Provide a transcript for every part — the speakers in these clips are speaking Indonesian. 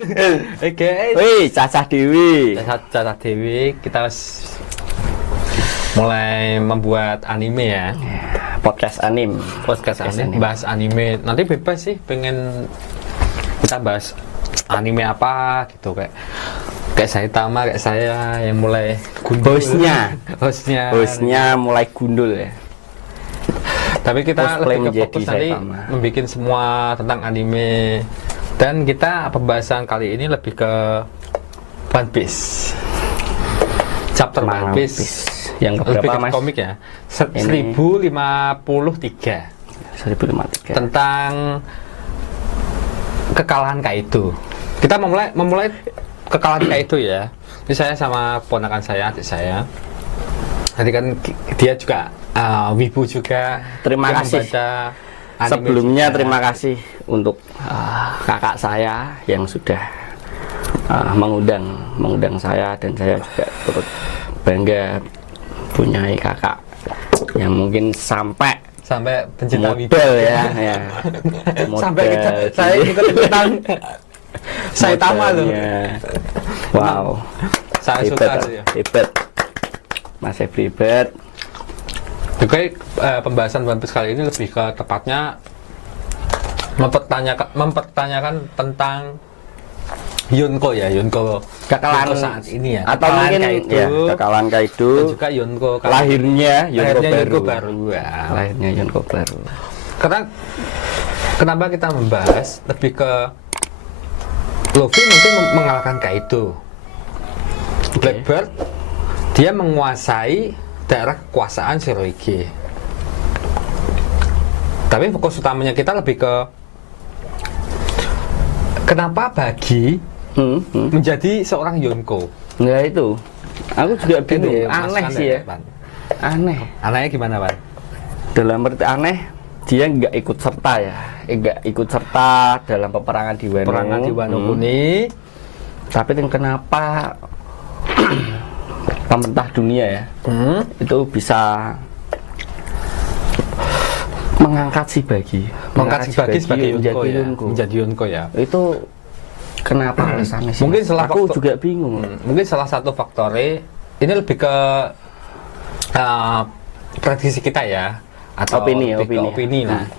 Oke. Wih, Cacah Dewi. Cacah Dewi, kita mulai membuat anime ya. Podcast anime. Podcast anime, bahas anime. Nanti bebas sih, pengen kita bahas anime apa gitu, kayak Saitama, kayak saya yang mulai gundul. Hostnya mulai gundul ya. Tapi kita lebih ke fokus nanti membuat semua tentang anime. Dan kita pembahasan kali ini lebih ke One Piece. Chapter One Piece. Yang keberapa Mas? Komik ya. 1053. Tentang kekalahan Kaido. Kita memulai kekalahan Kaido ya. Ini saya sama ponakan saya, adik saya. Nanti kan dia juga wibu juga. Terima kasih. Sebelumnya juga. Terima kasih untuk kakak saya yang sudah mengundang saya, dan saya juga turut bangga punya kakak yang mungkin sampai pencinta wibu ya. Sampai saya ikut-ikutan Saitama loh. Wow. Saya suka sih. Hebat. Masih hebat. Oke, pembahasan One Piece kali ini lebih ke tepatnya mempertanyakan tentang Yonko kekalahan saat ini ya, atau mungkin kekalahan Kaido, dan juga Yonko lahirnya Yonko baru. Lahirnya Yonko baru. Karena kenapa kita membahas lebih ke Luffy mungkin mengalahkan Kaido. Blackbeard dia menguasai daerah kekuasaan Shirohige. Tapi fokus utamanya kita lebih ke kenapa Bagi menjadi seorang Yonko. Nah itu, aku juga bingung. Aneh sih ya. Anehnya gimana, Pak? Dalam arti aneh, dia nggak ikut serta ya, nggak ikut serta dalam peperangan di Wano Kuni. Tapi kenapa pemerintah dunia ya itu bisa mengangkat si Bagi sebagai menjadi Yonko ya. Itu kenapa alasannya sih? Mungkin aku juga bingung. Mungkin salah satu faktornya ini lebih ke prediksi kita ya, atau opini lah.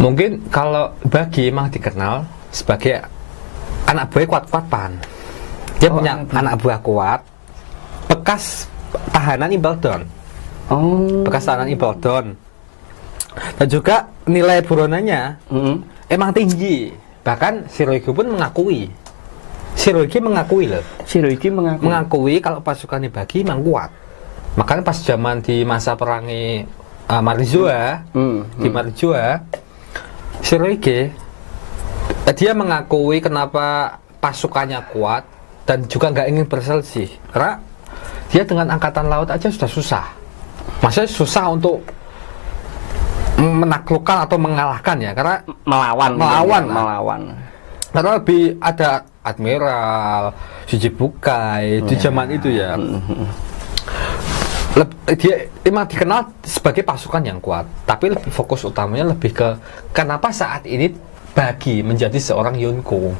Mungkin kalau Bagi memang dikenal sebagai anak buah kuat-kuatan. Dia punya anak buah kuat, bekas tahanan Impel Down. Dan juga nilai buronannya emang tinggi. Bahkan Shirohige pun mengakui. Shirohige mengakui kalau pasukan Bagi memang kuat. Makanya pas zaman di masa perangi Marijoa, di Marijoa, Shirohige dia mengakui kenapa pasukannya kuat dan juga nggak ingin berselisih. Karena dia dengan angkatan laut aja sudah susah. Maksudnya susah untuk menaklukkan atau mengalahkan ya, karena melawan. Karena lebih ada admiral, Shichibukai di zaman itu ya. Dia memang dikenal sebagai pasukan yang kuat, tapi lebih fokus utamanya lebih ke kenapa saat ini Bagi menjadi seorang Yonko.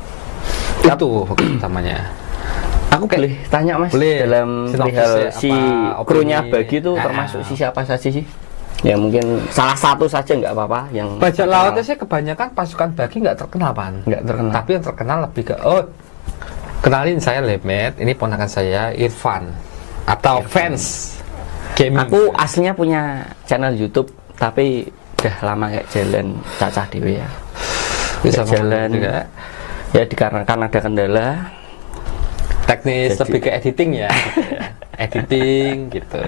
Itu fokus utamanya. Aku boleh tanya Mas, dalam perihal si krunya Bagi itu termasuk si siapa saja sih? Ya mungkin salah satu saja nggak apa-apa. Yang bajak lautnya sih kebanyakan pasukan Bagi nggak terkenal, Pan. Nggak terkenal. Tapi yang terkenal lebih ke kenalin saya Lemet, ini ponakan saya Irfan atau fans gaming. Aku aslinya punya channel YouTube, tapi udah lama nggak jalan Cacah Dewi ya. Bisa jalan juga. Ya dikarenakan ada kendala teknis. Jadi, lebih ke editing ya. Editing gitu.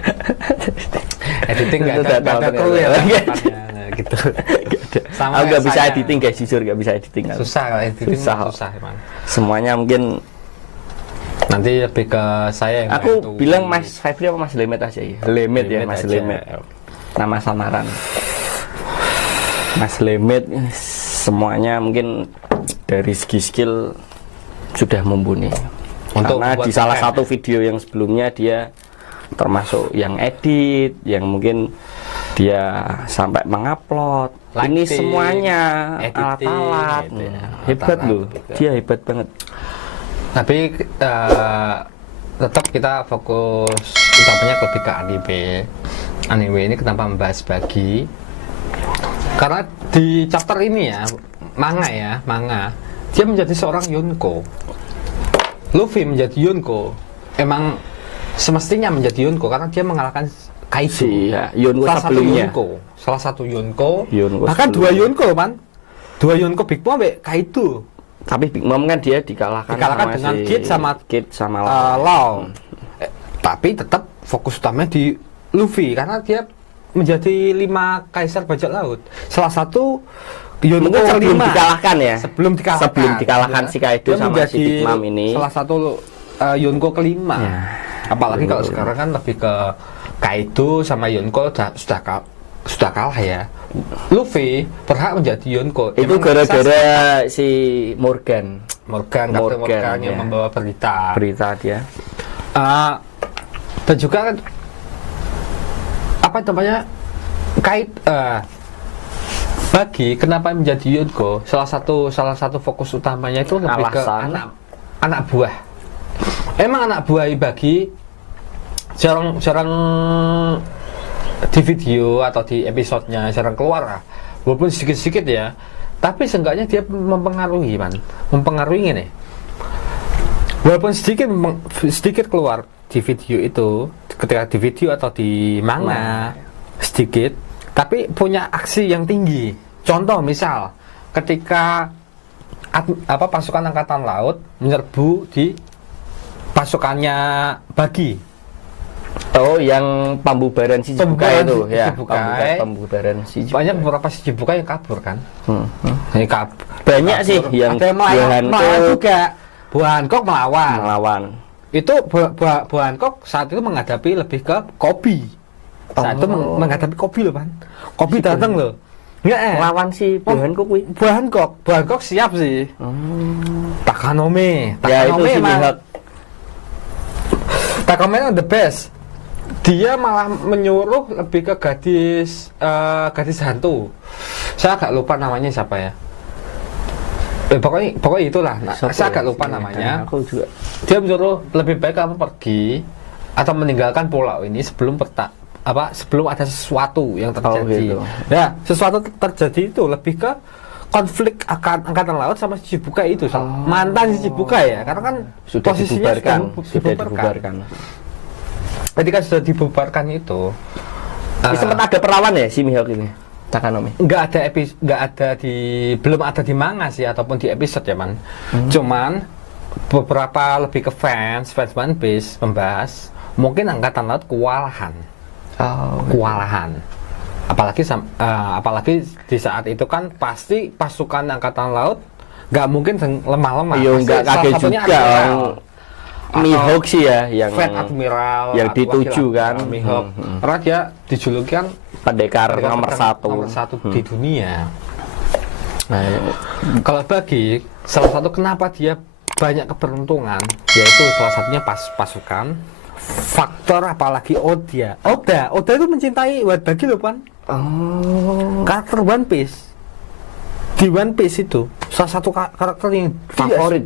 Editing nggak ada kru ya gitu. Sama aku nggak bisa editing guys, jujur nggak bisa editing. Susah kalau editing, susah emang. Semuanya mungkin nanti lebih ke saya yang aku bilang Mas Febri apa Mas Lemet aja ya. Lemet ya, Mas Lemet. Nama samaran Mas Lemet. Semuanya mungkin dari segi skill sudah mumpuni. Karena di salah satu video yang sebelumnya dia termasuk yang edit, yang mungkin Dia sampai mengupload ini semuanya alat-alat. gitu ya. Hebat Alat-alat loh. juga. Dia hebat banget. Tapi tetap kita fokus utamanya lebih ke anime. Anime ini kenapa membahas bagi? Karena di chapter ini ya, manga, dia menjadi seorang Yonko. Luffy menjadi Yonko. Emang semestinya menjadi Yonko karena dia mengalahkan Kaido. Iya, Yonko sebelumnya. Salah satu Yonko. Yonko Bahkan dua sebelumnya. Yonko, man. Dua Yonko Big Mom sampai Kaido. Tapi Big Mom kan dia dikalahkan Dengan Kid sama Law. Tapi tetap fokus utamanya di Luffy karena dia menjadi 5 kaisar bajak laut. Salah satu Yonko mungkin sebelum kelima. dikalahkan ya. Sebelum dikalahkan Si Kaido dia sama si menjadi Big Mom ini. salah satu Yonko kelima. Ya. Apalagi kalau sekarang kan lebih ke Kaido sama Yonko sudah kalah ya. Luffy berhak menjadi Yonko. Itu Emang gara-gara si Morgan Kapten Morgan yang ya. membawa berita. dia. Dan juga kan apa namanya bagi kenapa menjadi Yonko, salah satu fokus utamanya itu lebih ke Alasan. anak buah. Emang anak buah bagi jarang di video atau di episodenya jarang keluar lah. Walaupun sedikit ya, tapi seenggaknya dia mempengaruhi ini. Walaupun sedikit keluar di video itu, ketika di video atau di manga sedikit, tapi punya aksi yang tinggi. Contoh misal ketika pasukan angkatan laut menyerbu di pasukannya Bagi. Oh, yang pembubaran si Shichibukai itu ya. Pembubaran si Shichibukai. Banyak beberapa si Shichibukai yang kabur kan. Ini kabur. Banyak sih yang ada yang melawan juga. Bu Hancock melawan. Itu Bu Hancock saat itu menghadapi lebih ke Kobe. Saat itu menghadapi Kobe loh, Pan. Kobe datang loh. Enggak lawan si Bu Hancock kuwi. Bu Hancock siap sih. Takanome. Ya itu si Mihawk. Takanome the best. Dia malah menyuruh lebih ke gadis hantu. Saya agak lupa namanya siapa ya. Pokoknya itulah. Saya agak lupa namanya. Aku juga. Dia menyuruh lebih baik kamu pergi atau meninggalkan pulau ini sebelum ada sesuatu yang terjadi. Gitu. Nah, sesuatu terjadi itu lebih ke konflik angkatan laut sama si Shichibukai itu. Mantan si Shichibukai ya, karena kan sudah posisinya sudah dibubarkan. Ketika sudah dibubarkan itu, sempat ada perlawan ya si Mihawk ini. Takanome. Belum ada di manga sih ataupun di episode ya, Man. Cuman beberapa lebih ke fans One Piece membahas mungkin angkatan laut kewalahan. Apalagi di saat itu kan pasti pasukan angkatan laut nggak mungkin lemah-lemah. Iya, nggak kaget juga. Mihawk sih ya yang Fleet Admiral yang dituju kan. Mihawk. Karena dia dijuluki kan pendekar nomor satu di dunia. Nah, kalau Bagi salah satu kenapa dia banyak keberuntungan, yaitu salah satunya pasukan, faktor apalagi Oda itu mencintai Bagi loh, Pan. Karakter One Piece di One Piece itu salah satu karakter yang favorit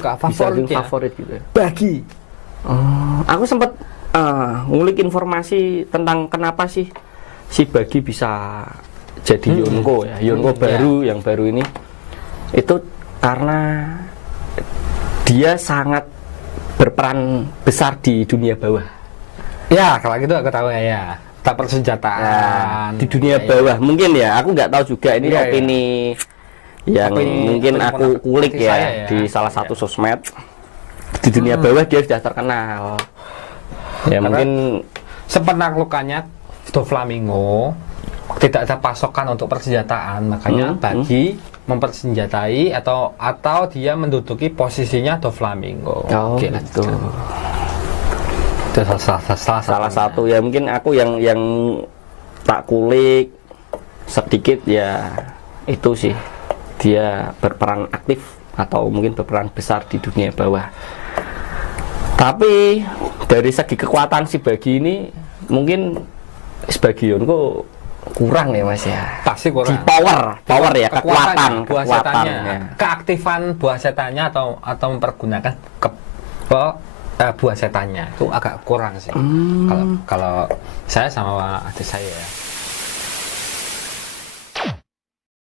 gitu ya. Bagi. Aku sempat ngulik informasi tentang kenapa sih si Bagi bisa jadi Yonko ya. Yonko yang baru ini itu karena dia sangat berperan besar di dunia bawah. Ya, kalau gitu aku tahu ya. Tak persenjataan di dunia bawah mungkin ya. Aku nggak tahu juga ini opini yang mungkin aku kulik ya di salah satu sosmed. Di dunia bawah dia sudah terkenal. Ya karena mungkin sepenaklukannya Doflamingo tidak ada pasokan untuk persenjataan, makanya Bagi mempersenjatai atau dia menduduki posisinya Doflamingo. Gitu. Itu salah satu ya mungkin aku yang tak kulik sedikit ya itu sih dia berperan aktif atau mungkin berperan besar di dunia bawah. Tapi dari segi kekuatan si Bagi ini mungkin sebagai Yonko kurang ya Mas ya. Pasti Di kurang. power ya, kekuatan buah setannya, ya. keaktifan buah setannya atau mempergunakan buah setannya itu agak kurang sih. Kalau saya sama adik saya ya.